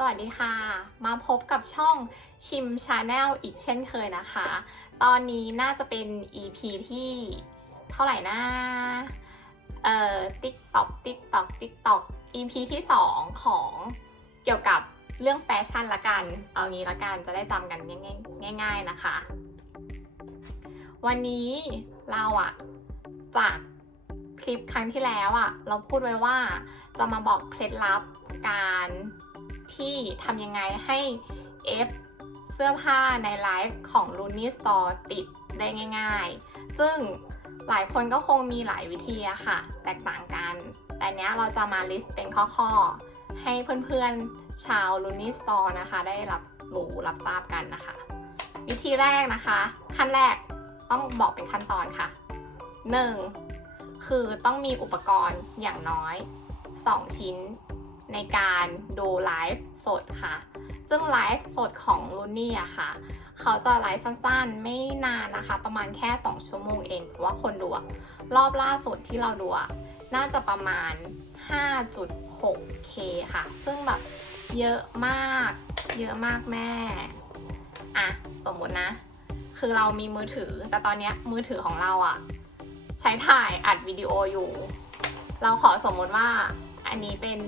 สวัสดีค่ะ มาพบกับช่องชิมชาแนลอีกเช่นเคยนะคะ ตอนนี้น่าจะเป็น EP ที่เท่าไหร่นะเอ่อ TikTok TikTok TikTok EP ที่ 2 ของเกี่ยวกับเรื่องแฟชั่นละกัน เอางี้ละกันจะได้จำกันง่ายๆง่ายๆนะคะ วันนี้เราอะจากคลิปครั้งที่แล้วอะเราพูดไว้ว่าจะมาบอกเคล็ดลับการ ที่ทำยังไงให้เอฟเสื้อผ้าในไลฟ์ของ l u n y Store ติดได้ง่าย ๆ ซึ่งหลายคนก็คงมีหลายวิธีอะค่ะ แตกต่างกัน แต่เนี้ยเราจะมาลิสต์เป็นข้อๆ ให้เพื่อนๆ ชาว l u n y Store นะคะ ได้รับรู้รับทราบกันนะคะ วิธีแรกนะคะ ขั้นแรกต้องบอกเป็นขั้นตอนค่ะ 1. คือต้องมีอุปกรณ์อย่างน้อย 2 ชิ้น ในการดูไลฟ์สดค่ะ ซึ่งไลฟ์สดของลูนี่อะค่ะ เขาจะไลฟ์สั้นๆ ไม่นานนะคะ ประมาณแค่ 2 ชั่วโมงเองเพราะว่าคนดูรอบล่าสุดที่เราดูน่าจะประมาณ 5.6k ค่ะ ซึ่งแบบเยอะมาก เยอะมากแม่ อะ สมมตินะ คือเรามีมือถือ แต่ตอนนี้มือถือของเราอะใช้ถ่ายอัดวิดีโออยู่ เราขอสมมติว่าอันนี้เป็น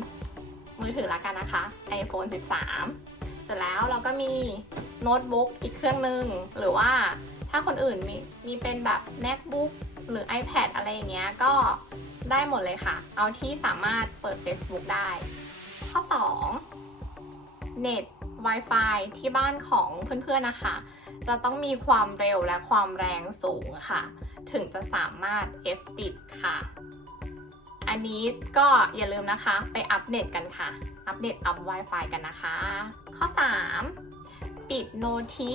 มือถือละกันนะคะ iPhone 13 เสร็จแล้วเราก็มีโน้ตบุ๊กอีกเครื่องหนึ่งหรือว่าถ้าคนอื่นมีมีเป็นแบบ MacBook หรือ iPad อะไรอย่างเงี้ยก็ได้หมดเลยค่ะ เอาที่สามารถเปิด Facebook ได้ ข้อ 2 เน็ต Wi-Fi ที่บ้านของเพื่อนๆนะคะ จะต้องมีความเร็วและความแรงสูงค่ะ ถึงจะสามารถ F ติดค่ะ นนี้ก็อย่าลืมนะคะไปอัปเดตกันค่ะ อัปเดตอัพ Wi-Fi กันนะคะ ข้อ 3 ปิดโนติ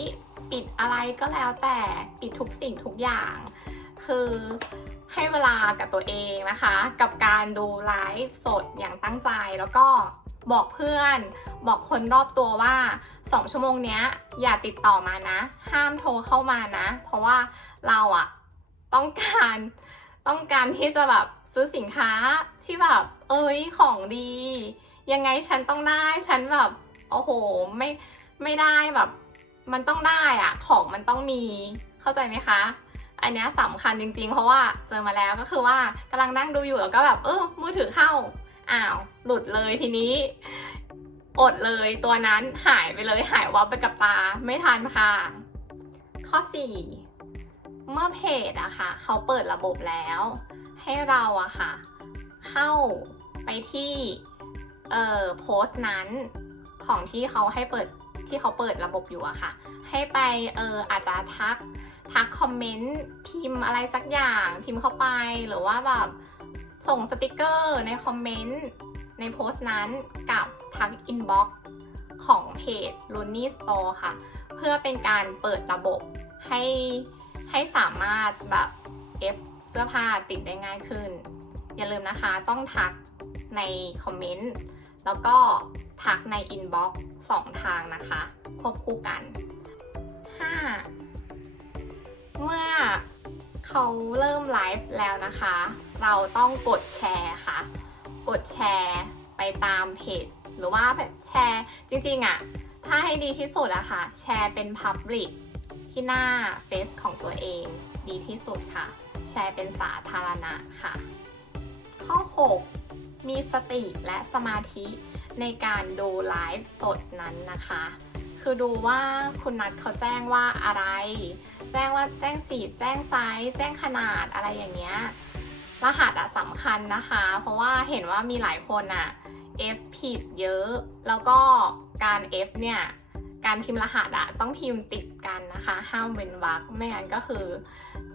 ปิดอะไรก็แล้วแต่ปิดทุกสิ่งทุกอย่าง คือให้เวลากับตัวเองนะคะ กับการดูไลฟ์สดอย่างตั้งใจแล้วก็บอกเพื่อน บอกคนรอบตัวว่า 2 ชั่วโมงนี้อย่าติดต่อมานะ ห้ามโทรเข้ามานะ เพราะว่าเราอะต้องการต้องการที่จะแบบ ซื้อสินค้าที่แบบ เอ้ยของดี ยังไงฉันต้องได้ฉันแบบโอ้โหไม่ไม่ได้แบบ มันต้องได้อะของมันต้องมีเข้าใจไหมคะ อันเนี้ยสำคัญจริง ๆ เพราะว่าเจอมาแล้วก็คือว่ากำลังนั่งดูอยู่แล้วก็แบบเออมือถือเข้าอ้าว หลุดเลยทีนี้อดเลยตัวนั้นหายไปเลยหายวับไปกับตาไม่ทันค่ะ ข้อ 4 เมื่อเพจอะค่ะ เขาเปิดระบบแล้ว ให้เราอะค่ะ เข้าไปที่เอ่อโพสต์นั้นของที่เขาให้เปิดที่เขาเปิดระบบอยู่อะค่ะ ให้ไปเอออาจจะทักทักคอมเมนต์พิมพ์อะไรสักอย่างพิมพ์เข้าไปหรือว่าแบบส่งสติกเกอร์ในคอมเมนต์ในโพสต์นั้นกับทักอินบ็อกซ์ของเพจ l u n y Store ค่ะ เพื่อเป็นการเปิดระบบให้ให้สามารถแบบเอฟ เสื้อผ้าติดได้ง่ายขึ้น อย่าลืมนะคะต้องทักในคอมเมนต์ แล้วก็ทักในอินบ็อกซ์สองทางนะคะ ควบคู่กัน 5. เมื่อเขาเริ่มไลฟ์แล้วนะคะ เราต้องกดแชร์ค่ะ กดแชร์ไปตามเพจ หรือว่าแชร์จริงๆอะถ้าให้ดีที่สุดอะค่ะ แชร์เป็น Public ที่หน้าเฟซของตัวเองดีที่สุดค่ะ แชร์เป็นสาธารณะค่ะ ข้อ 6 มีสติและสมาธิในการดูไลฟ์สดนั้นนะคะ คือดูว่าคุณนัทเขาแจ้งว่าอะไร แจ้งว่าแจ้งสีแจ้งไซส์แจ้งขนาดอะไรอย่างเงี้ย รหัสอะสำคัญนะคะ เพราะว่าเห็นว่ามีหลายคนอะ F ผิดเยอะ แล้วก็การ F เนี่ย การพิมพ์รหัสอะต้องพิมพ์ติดกันนะคะ ห้ามเว้นวรรคไม่งั้นก็คือ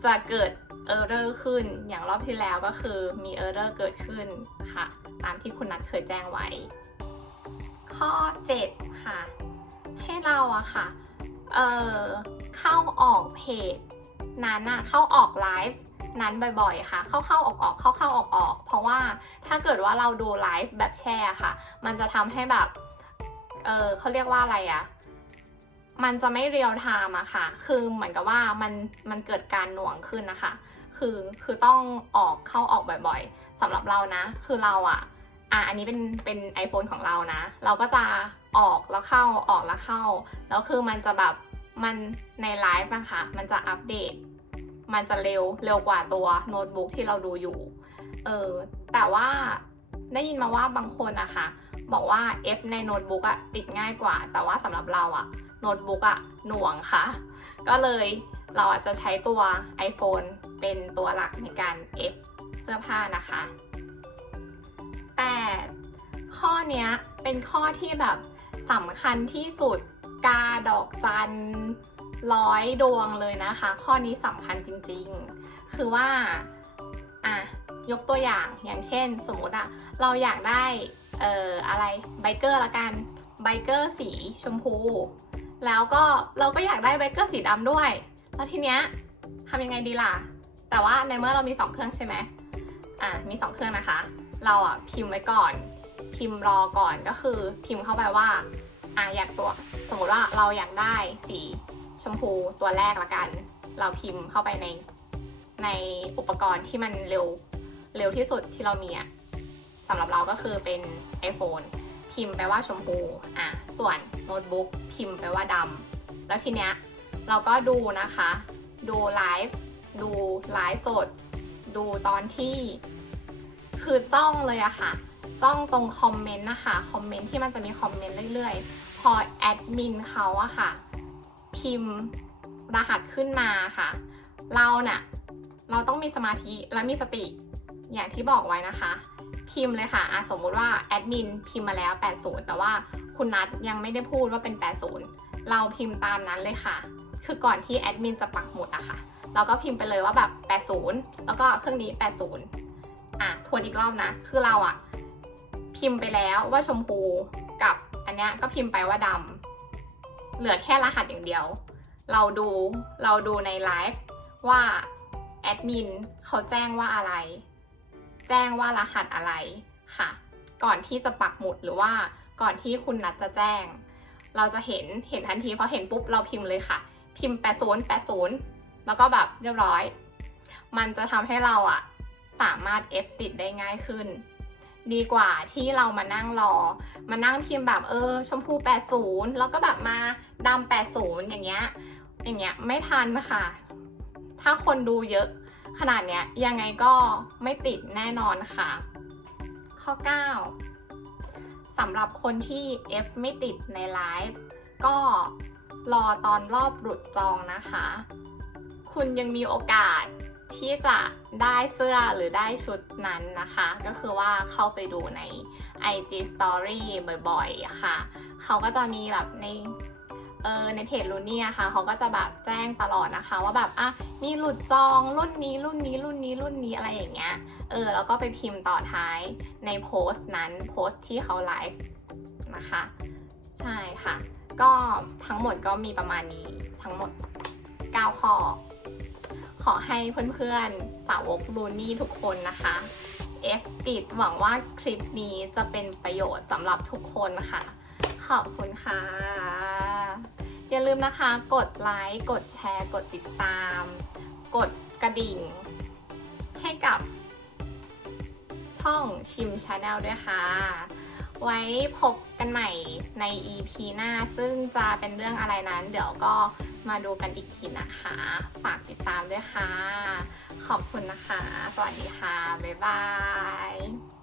จะเกิด error ขึ้น อย่างรอบที่แล้วก็คือมี error เรอร์เกิดขึ้นค่ะ ตามที่คุณนัทเคยแจ้งไว้ ข้อ 7 ค่ะ ให้เราอะค่ะ เออเข้าออกเพจนั้นอะเข้าออกไลฟ์นั้นบ่อยๆ ค่ะ เข้าเข้าออกออกเข้าเข้าออกออกเพราะว่าถ้าเกิดว่าเราดูไลฟ์แบบแชร์ค่ะ มันจะทำให้แบบ เออเขาเรียกว่าอะไรอะมันจะไม่เรียลไทม์อะค่ะ คือเหมือนกับว่ามันมันเกิดการหน่วงขึ้นนะคะ คือคือต้องออกเข้าออกบ่อยๆสำหรับเรานะ คือเราอะอะอันนี้เป็นเป็น iPhone ของเรานะ เราก็จะออกแล้วเข้าออกแล้วเข้า แล้วคือมันจะแบบมันในไลฟ์อะคะมันจะอัปเดต มันจะเร็วเร็วกว่าตัวโน้ตบุ๊กที่เราดูอยู่เออแต่ว่าได้ยินมาว่าบางคนอะคะบอกว่า F ในโน้ตบุ๊กอะติดง่ายกว่า แต่ว่าสำหรับเราอะโน้ตบุ๊กอะหน่วงค่ะ ก็เลย เราอาจจะใช้ตัว iPhone เป็นตัวหลักในการ F เสื้อผ้านะคะ แต่ข้อเนี้ยเป็นข้อที่แบบสำคัญที่สุดกาดอกจันร้อยดวงเลยนะคะ ข้อนี้สำคัญจริงๆ คือว่าอะยกตัวอย่างอย่างเช่น สมมติอะเราอยากได้เอ่ออะไรไบเกอร์ละกันไบเกอร์สีชมพู แล้วก็เราก็อยากได้ไบเกอร์สีดำด้วย แล้วทีเนี้ยทำยังไงดีล่ะ แต่ว่าในเมื่อเรามี 2 เครื่องใช่ไหมอะมี 2 เครื่องนะคะ เราอะพิมพ์ไว้ก่อน พิมพ์รอก่อนก็คือพิมพ์เข้าไปว่าอะอยากตัว สมมติว่าเราอยากได้สีชมพูตัวแรกละกัน เราพิมพ์เข้าไปในในอุปกรณ์ที่มันเร็วเร็วที่สุดที่เรามีอะสำหรับเราก็คือเป็น iPhone พิมพ์ไปว่าชมพู อะ ส่วนโน้ตบุ๊กพิมพ์ไปว่าดำ แล้วทีเนี้ย เราก็ดูนะคะ ดูไลฟ์ดูไลฟ์สด ดูตอนที่ คือต้องเลยอะค่ะ ต้องตรงคอมเมนต์นะคะคอมเมนต์ที่มันจะมีคอมเมนต์เรื่อยๆ พอแอดมินเขาอะค่ะ พิมพ์รหัสขึ้นมาค่ะ เราเน่ะเราต้องมีสมาธิและมีสติอย่างที่บอกไว้นะคะ พิมพ์เลยค่ะะสมมุติว่าแอดมินพิมพ์มาแล้ว 80 แต่ว่าคุณนัทยังไม่ได้พูดว่าเป็น 80 เราพิมพ์ตามนั้นเลยค่ะ คือก่อนที่แอดมินจะปักหมุดอะค่ะ เราก็พิมพ์ไปเลยว่าแบบ 80 แล้วก็เครื่องนี้ 80 อะทวนอีกรอบนะ คือเราอะพิมพ์ไปแล้วว่าชมพูกับอันเนี้ยก็พิมพ์ไปว่าดำเหลือแค่รหัสอย่างเดียว เราดูเราดูในไลฟ์ว่าแอดมินเขาแจ้งว่าอะไร แจ้งว่ารหัสอะไรค่ะ ก่อนที่จะปักหมุดหรือว่าก่อนที่คุณนัดจะแจ้ง เราจะเห็นเห็นทันทีพอเห็นปุ๊บเราพิมพ์เลยค่ะ พิมพ์ 80 80 แล้วก็แบบเรียบร้อย มันจะทำให้เราอะสามารถ F ติดได้ง่ายขึ้น ดีกว่าที่เรามานั่งรอ มานั่งพิมพ์แบบเออ ชมพู 80 แล้วก็แบบมาดำ80 อย่างเงี้ย อย่างเงี้ยไม่ทันค่ะ ถ้าคนดูเยอะ ขนาดเนี้ยยังไงก็ไม่ติดแน่นอนค่ะ ข้อ 9สำหรับคนที่ F ไม่ติดในไลฟ์ก็ รอตอนรอบหลุดจองนะคะ คุณยังมีโอกาสที่จะได้เสื้อหรือได้ชุดนั้นนะคะ ก็คือว่าเข้าไปดูใน IG Story บ่อยๆ ค่ะ เขาก็จะมีแบบในเออในเพจลูนี่อะค่ะเขาก็จะแบบแจ้งตลอดนะคะ ว่าแบบอะมีหลุดจองรุ่นนี้รุ่นนี้รุ่นนี้รุ่นนี้อะไรอย่างเงี้ยเออแล้วก็ไปพิมพ์ต่อท้ายในโพสต์นั้นโพสต์ที่เขาไลฟ์นะคะ ใช่ค่ะ ก็ทั้งหมดก็มีประมาณนี้ทั้งหมด 9 ข้อ ขอให้เพื่อนๆ สาวกลูนี่ทุกคนนะคะ F ติดหวังว่าคลิปนี้จะเป็นประโยชน์สำหรับทุกคนค่ะ ขอบคุณค่ะ อย่าลืมนะคะ กดไลค์ กดแชร์ กดติดตาม กดกระดิ่ง ให้กับช่องชิมชาแนลด้วยค่ะ ไว้พบกันใหม่ใน EP หน้า ซึ่งจะเป็นเรื่องอะไรนั้น เดี๋ยวก็มาดูกันอีกทีนะคะ ฝากติดตามด้วยค่ะ ขอบคุณนะคะ สวัสดีค่ะ บ๊ายบาย